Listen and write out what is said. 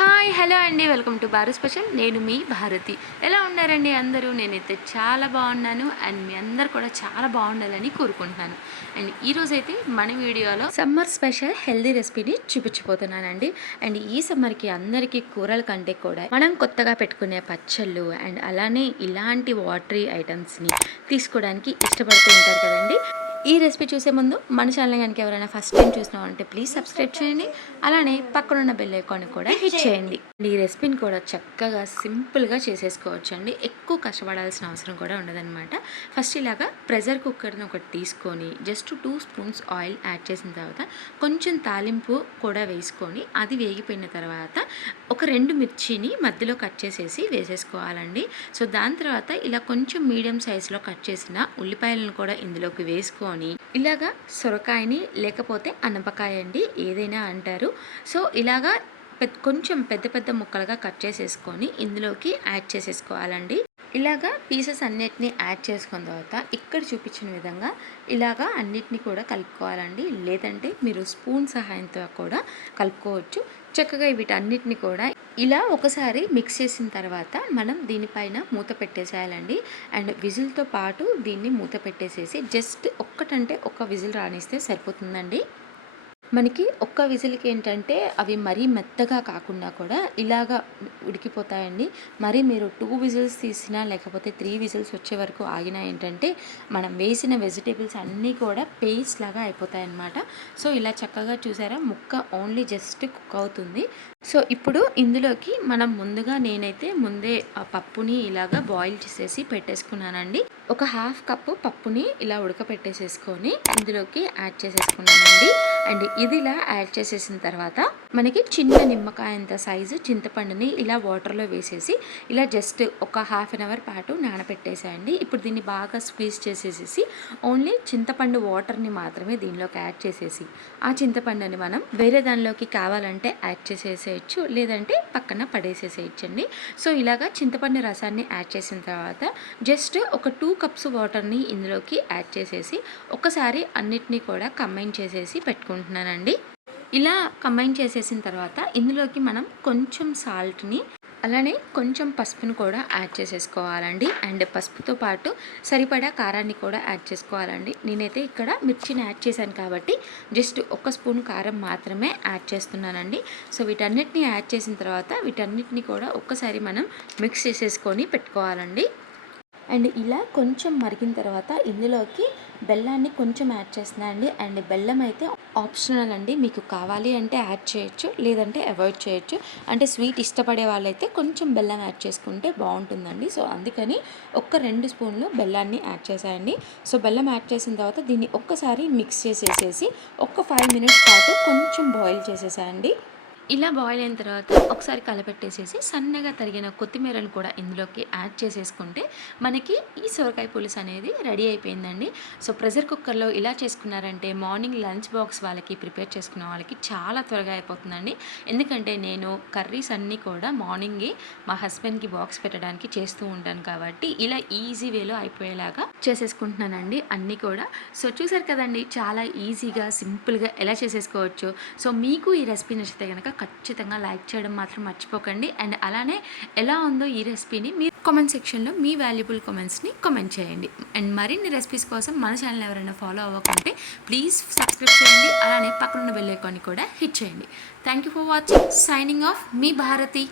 Hi hello అండి. Welcome to Bharat special. నేను మీ భారతి. ఎలా ఉన్నారండి అందరూ? నేనైతే చాలా బాగున్నాను. అండ్ మీ అందరు కూడా చాలా బాగుండాలని కోరుకుంటున్నాను. అండ్ ఈరోజు అయితే మన వీడియోలో సమ్మర్ స్పెషల్ హెల్దీ రెసిపీని చూపించిపోతున్నానండి అండ్ ఈ సమ్మర్కి అందరికీ కూరల కంటే కూడా మనం కొత్తగా పెట్టుకునే పచ్చళ్ళు అండ్ అలానే ఇలాంటి వాటరీ ఐటమ్స్ని తీసుకోవడానికి ఇష్టపడుతూ ఉంటారు కదండి. ఈ రెసిపీ చూసే ముందు మన ఛానల్ కనుక ఎవరైనా ఫస్ట్ టైం చూసినామంటే ప్లీజ్ సబ్స్క్రైబ్ చేయండి. అలానే పక్కనున్న బెల్ ఐకాన్ కూడా హిట్ చేయండి. ఈ రెసిపీని కూడా చక్కగా సింపుల్గా చేసేసుకోవచ్చు అండి ఎక్కువ కష్టపడాల్సిన అవసరం కూడా ఉండదన్నమాట. ఫస్ట్ ఇలాగా ప్రెషర్ కుక్కర్ని ఒకటి తీసుకొని just two spoons oil add చేసిన తర్వాత కొంచెం తాలింపు కూడా వేసుకొని అది వేగిపోయిన తర్వాత ఒక రెండు మిర్చిని మధ్యలో కట్ చేసేసి వేసేసుకోవాలండి. సో దాని తర్వాత ఇలా కొంచెం మీడియం సైజులో కట్ చేసిన ఉల్లిపాయలను కూడా ఇందులోకి వేసుకొని ఇలాగా సొరకాయని లేకపోతే అనపకాయ అండి ఏదైనా అంటారు. సో ఇలాగా కొంచెం పెద్ద పెద్ద ముక్కలుగా కట్ చేసేసుకొని ఇందులోకి యాడ్ చేసేసుకోవాలండి. ఇలాగా పీసెస్ అన్నిటిని యాడ్ చేసుకున్న తర్వాత ఇక్కడ చూపించిన విధంగా ఇలాగా అన్నిటినీ కూడా కలుపుకోవాలండి. లేదంటే మీరు స్పూన్ సహాయంతో కూడా కలుపుకోవచ్చు. చక్కగా వీటన్నిటిని కూడా ఇలా ఒకసారి మిక్స్ చేసిన తర్వాత మనం దీనిపైన మూత పెట్టేసేయాలండి. అండ్ విజిల్తో పాటు దీన్ని మూత పెట్టేసేసి జస్ట్ ఒక్కటంటే ఒక్క విజిల్ రానిస్తే సరిపోతుందండి. మనకి ఒక్క విజిల్కి ఏంటంటే అవి మరీ మెత్తగా కాకుండా కూడా ఇలాగా ఉడికిపోతాయండి. మరి మీరు టూ విజిల్స్ తీసినా లేకపోతే త్రీ విజిల్స్ వచ్చే వరకు ఆగినా ఏంటంటే మనం వేసిన వెజిటేబుల్స్ అన్నీ కూడా పేస్ట్ లాగా అయిపోతాయి అన్నమాట సో ఇలా చక్కగా చూసారా? ముక్క ఓన్లీ జస్ట్ కుక్ అవుతుంది. సో ఇప్పుడు ఇందులోకి మనం ముందుగా నేనైతే ముందే ఆ పప్పుని ఇలాగా బాయిల్ చేసేసి పెట్టేసుకున్నానండి. ఒక హాఫ్ కప్పు పప్పుని ఇలా ఉడకపెట్టేసేసుకొని ఇందులోకి యాడ్ చేసేసుకున్నానండి. అండ్ ఇది ఇలా యాడ్ చేసేసిన తర్వాత మనకి చిన్న నిమ్మకాయ అంత సైజు చింతపండుని ఇలా వాటర్లో వేసేసి ఇలా జస్ట్ ఒక హాఫ్ అన్ అవర్ పాటు నానబెట్టేసేయండి ఇప్పుడు దీన్ని బాగా స్క్వీజ్ చేసేసేసి ఓన్లీ చింతపండు వాటర్ని మాత్రమే దీనిలోకి యాడ్ చేసేసి ఆ చింతపండుని మనం వేరే దానిలోకి కావాలంటే యాడ్ చేసేసేయచ్చు లేదంటే పక్కన పడేసేసేయచ్చండి. సో ఇలాగా చింతపండు రసాన్ని యాడ్ చేసిన తర్వాత జస్ట్ ఒక టూ కప్స్ వాటర్ని ఇందులోకి యాడ్ చేసేసి ఒకసారి అన్నిటినీ కూడా కంబైన్ చేసేసి పెట్టుకుంటున్నానండి. ఇలా కంబైన్ చేసేసిన తర్వాత ఇందులోకి మనం కొంచెం సాల్ట్ని అలానే కొంచెం పసుపును కూడా యాడ్ చేసేసుకోవాలండి. అండ్ పసుపుతో పాటు సరిపడా కారాన్ని కూడా యాడ్ చేసుకోవాలండి. నేనైతే ఇక్కడ మిర్చిని యాడ్ చేశాను కాబట్టి జస్ట్ ఒక స్పూన్ కారం మాత్రమే యాడ్ చేస్తున్నానండి. సో వీటన్నిటిని యాడ్ చేసిన తర్వాత వీటన్నిటిని కూడా ఒక్కసారి మనం మిక్స్ చేసేసుకొని పెట్టుకోవాలండి. అండ్ ఇలా కొంచెం మరిగిన తర్వాత ఇందులోకి బెల్లాన్ని కొంచెం యాడ్ చేస్తున్నాను అండి. అండ్ బెల్లం అయితే ఆప్షనల్ అండి. మీకు కావాలి అంటే యాడ్ చేయొచ్చు లేదంటే అవాయిడ్ చేయొచ్చు. అంటే స్వీట్ ఇష్టపడే వాళ్ళైతే కొంచెం బెల్లం యాడ్ చేసుకుంటే బాగుంటుందండి. సో అందుకని ఒక్క రెండు స్పూన్లు బెల్లాన్ని యాడ్ చేశాయండి సో బెల్లం యాడ్ చేసిన తర్వాత దీన్ని ఒక్కసారి మిక్స్ చేసేసేసి ఒక్క ఫైవ్ మినిట్స్ పాటు కొంచెం బాయిల్ చేసేసాయండి. ఇలా బాయిల్ అయిన తర్వాత ఒకసారి కలపెట్టేసేసి సన్నగా తరిగిన కొత్తిమీరను కూడా ఇందులోకి యాడ్ చేసేసుకుంటే మనకి ఈ సొరకాయ పులుసు అనేది రెడీ అయిపోయిందండి. సో ప్రెషర్ కుక్కర్లో ఇలా చేసుకున్నారంటే మార్నింగ్ లంచ్ బాక్స్ వాళ్ళకి ప్రిపేర్ చేసుకున్న వాళ్ళకి చాలా త్వరగా అయిపోతుందండి. ఎందుకంటే నేను కర్రీస్ అన్నీ కూడా మార్నింగే మా హస్బెండ్కి బాక్స్ పెట్టడానికి చేస్తూ ఉంటాను కాబట్టి ఇలా ఈజీ వేలో అయిపోయేలాగా చేసేసుకుంటున్నానండి అన్నీ కూడా. సో చూసారు కదండి చాలా ఈజీగా సింపుల్గా ఎలా చేసేసుకోవచ్చు. సో మీకు ఈ రెసిపీ నచ్చితే కనుక ఖచ్చితంగా లైక్ చేయడం మాత్రం మర్చిపోకండి. అండ్ అలానే ఎలా ఉందో ఈ రెసిపీని మీరు కామెంట్ సెక్షన్లో మీ వాల్యుబుల్ కామెంట్స్ని కామెంట్ చేయండి. అండ్ మరిన్ని రెసిపీస్ కోసం మన ఛానల్ ఎవరైనా ఫాలో అవ్వకుంటే ప్లీజ్ సబ్స్క్రైబ్ చేయండి. అలానే పక్కనున్న బెల్ ఐకాన్ని కూడా హిట్ చేయండి. Thank you for watching. Signing off me Bharati.